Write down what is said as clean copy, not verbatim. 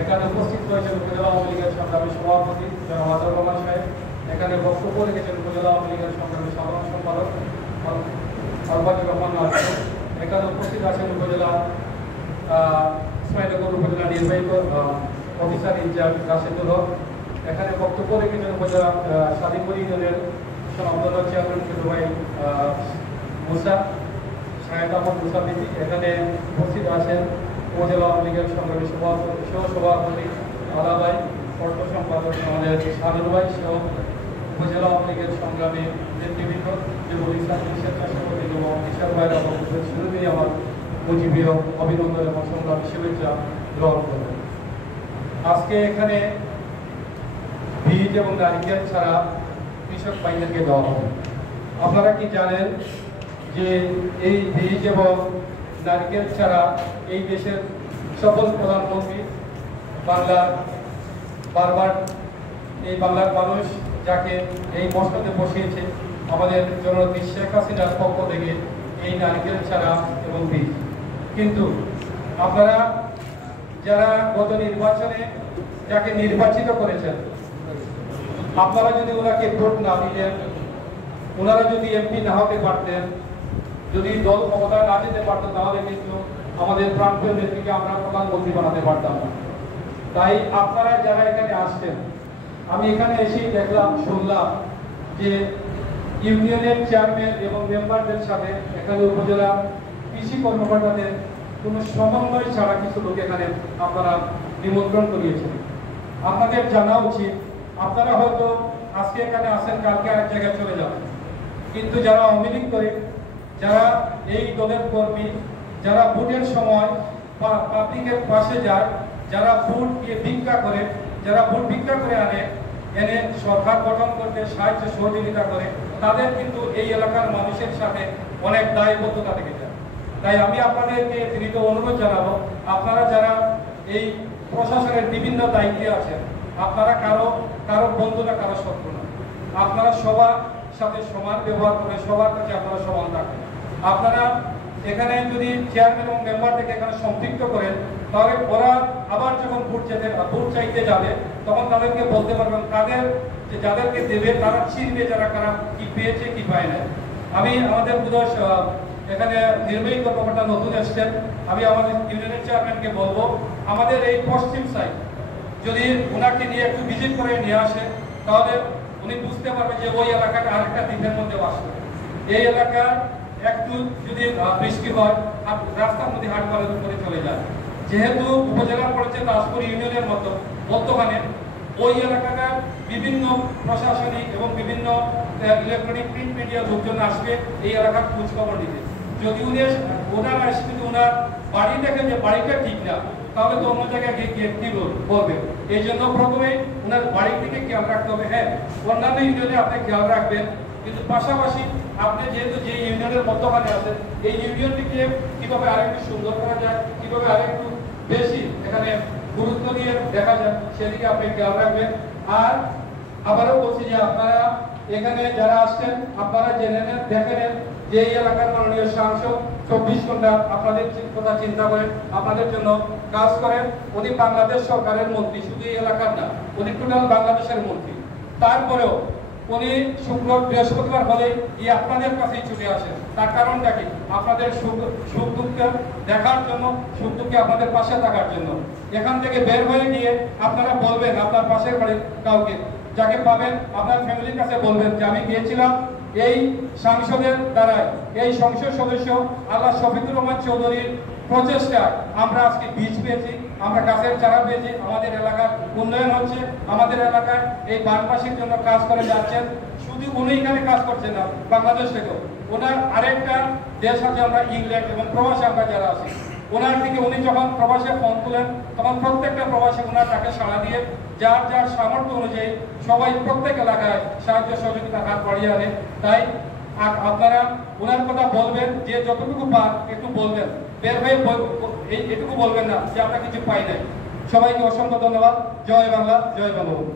এখানে উপস্থিত রয়েছেন উপজেলা আওয়ামী লীগের সংগ্রামী সভাপতি জনাব আজহার রহমান সাহেব। এখানে বক্তব্য রেখেছেন উপজেলা আওয়ামী লীগের সংগ্রামী সাধারণ সম্পাদক আলবাজুর রহমান নাজর। এখানে উপস্থিত আছেন উপজেলা ইসমাইলনগর উপজেলা নির্বাহী অফিসার ইনচার্জ রাশেদুল হক। এখানে বক্তব্য রেখেছেন উপজেলা স্বাধীনপুর ইউনিয়নের সনাতন চেয়ারম্যান ভাই মুসা শাহেদ আহমদ মুসাফিজি। এখানে উপস্থিত আছেন উপজেলা আওয়ামী লীগের সংগ্রামী সহসভাপতি আলাভাই, অর্থ সম্পাদক আমাদের সাদুর ভাই সহ উপজেলা আওয়ামী লীগের সংগ্রামী নেতৃবৃন্দ যুবলীগ স্বেচ্ছাসেবক যুবক কিশোর ভাইয়ের শুরুতেই আমার মুজিবীয় অভিনন্দন এবং সংগ্রামী শুভেচ্ছা গ্রহণ করবেন। আজকে এখানে বীজ এবং নারিকেল ছাড়া কৃষক ভাইদেরকে দেওয়া হবে। আপনারা কি জানেন যে এই বীজ এবং নারকেল ছাড়া এই দেশের সফল প্রধানমন্ত্রী বাংলার মানুষ যাকে এই মসনদে বসিয়েছে আমাদের জননেত্রী শেখ হাসিনার পক্ষ থেকে এই নারকেল ছাড়া এবং বীজ। কিন্তু আপনারা যারা গত নির্বাচনে যাকে নির্বাচিত করেছেন, আপনারা যদি ওনাকে ভোট না দিতেন, ওনারা যদি এমপি না হতে পারতেন, যদি দল ক্ষমতায় না যেতে পারতো, তাহলে কিন্তু আমাদের প্রান্তীয় নেত্রীকে আমরা প্রধানমন্ত্রী বানাতে পারতাম না। তাই আপনারা যারা এখানে আসছেন, আমি এখানে এসেই দেখলাম, শুনলাম যে ইউনিয়নের চেয়ারম্যান এবং মেম্বারদের সাথে এখানে উপজেলা কৃষি কর্মকর্তাদের কোনো সমন্বয় ছাড়া কিছু লোক এখানে আপনারা নিমন্ত্রণ করিয়েছেন। আপনাদের জানা উচিত, আপনারা হয়তো আজকে এখানে আসেন, কালকে আরেক জায়গায় চলে যাবেন, কিন্তু যারা আওয়ামী লীগ করে, যারা এই দলের কর্মী, যারা ভোটের সময় পাবলিকের পাশে যায়, যারা ভোট দিয়ে ভিক্ষা করে, যারা ভোট ভিক্ষা করে এনে সরকার গঠন করতে সাহায্য সহযোগিতা করে, তাদের কিন্তু এই এলাকার মানুষের সাথে অনেক দায়বদ্ধতা থেকে যায়। তাই আমি আপনাদেরকে দৃঢ় অনুরোধ জানাবো, আপনারা যারা এই প্রশাসনের বিভিন্ন দায়িত্বে আছেন, আপনারা কারো বন্ধু না, কারো শত্রু না, আপনারা সবার সাথে সমান ব্যবহার করে সবার কাছে আপনারা সমান থাকবেন। আপনারা এখানে যদি চেয়ারম্যান এবং মেম্বার থেকে এখানে সম্পৃক্ত করেন, তাহলে ওরা আবার যখন ভোট চাইতে যাবে, তখন তাদেরকে বলতে পারবেন যাদেরকে দেবে তারা চিনবে যারা কারা কি পেয়েছে কি পায় না। আমি আমাদের এখানে নির্বাহী কর্মকর্তা নতুন এসছেন, আমি আমাদের ইউনিয়নের চেয়ারম্যানকে বলবো, আমাদের এই পশ্চিম সাইড যদি ওনাকে নিয়ে একটু ভিজিট করে নিয়ে আসে, তাহলে উনি বুঝতে পারবে যে ওই এলাকাটা আরেকটা দ্বীপের মধ্যে বাস করে। এই এলাকা একটু যদি বৃষ্টি হয়, রাস্তার মধ্যে হাটবারের উপরে চলে যায়। যেহেতু উপজেলা পড়েছে দাসপুর ইউনিয়নের মতো বর্তমানে, ওই এলাকাটা বিভিন্ন প্রশাসনিক এবং বিভিন্ন ইলেকট্রনিক প্রিন্ট মিডিয়া লোকজন আসবে এই এলাকার খোঁজ খবর নিতে। যদি ওনারা এসে যদি ওনার বাড়ি দেখেন যে বাড়িটা ঠিক না, তাহলে তো অন্য জায়গায় গিয়ে কি বলবে। এই জন্য প্রথমে ওনার বাড়ির দিকে খেয়াল রাখতে হবে। হ্যাঁ, অন্যান্য ইউনিয়নে আপনি খেয়াল রাখবেন, কিন্তু পাশাপাশি আপনি যেহেতু যে ইউনিয়নের মধ্যখানে আছেন, এই ইউনিয়নটিকে কিভাবে আরেকটু সুন্দর করা যায়, কিভাবে আরেকটু বেশি এখানে গুরুত্ব দিয়ে দেখা যায়, সেদিকে আপনি খেয়াল রাখবেন। আর আবারও বলছি যে আপনারা এখানে যারা আসছেন, আপনারা জেনে নেন, দেখে নেন যে এই এলাকার মাননীয় সাংসদ 24 ঘন্টা আপনাদের কথা চিন্তা করেন, আপনাদের জন্য কাজ করেন। উনি বাংলাদেশ সরকারের মন্ত্রী, শুধু এই এলাকার না, উনি টোটাল বাংলাদেশের মন্ত্রী। তারপরেও উনি বৃহস্পতিবার হলে আপনাদের কাছেই ছুটে আসেন। তার কারণটা কি? আপনাদের সুখ দুঃখ দেখার জন্য, সুখ দুঃখে আপনাদের পাশে থাকার জন্য। এখান থেকে বের হয়ে গিয়ে আপনারা বলবেন আপনার পাশের বাড়ির কাউকে, যাকে পাবেন আপনার ফ্যামিলির কাছে বলবেন যে আমি গিয়েছিলাম এই সাংসদের দ্বারাই, এই সংসদ সদস্য আল্লাহ শফিকুর রহমান চৌধুরীর প্রচেষ্টায় আমরা আজকে বীজ পেয়েছি, আমরা গাছের চারা পেয়েছি, আমাদের এলাকার উন্নয়ন হচ্ছে, আমাদের এলাকায় এই বানবাসীর জন্য কাজ করে যাচ্ছেন। শুধু উনি এখানে কাজ করছেন না, বাংলাদেশ থেকেও ওনার আরেকটা দেশ আছে, আমরা ইংল্যান্ড এবং প্রবাসে আমরা যারা আছি, ওনার দিকে উনি যখন প্রবাসে ফোন তুলেন, তখন প্রত্যেকটা প্রবাসী ওনার টাকা সাড়া দিয়ে যার যার সামর্থ্য অনুযায়ী সবাই প্রত্যেক এলাকায় সাহায্য সহযোগিতা হাত বাড়িয়ে আনে। তাই আপনারা ওনার কথা বলবেন, যে যতটুকু পান একটু বলবেন, বের হয়ে এটুকু বলবেন না যে আমরা কিছু পাই নাই। সবাইকে অসংখ্য ধন্যবাদ। জয় বাংলা, জয় বঙ্গবন্ধু।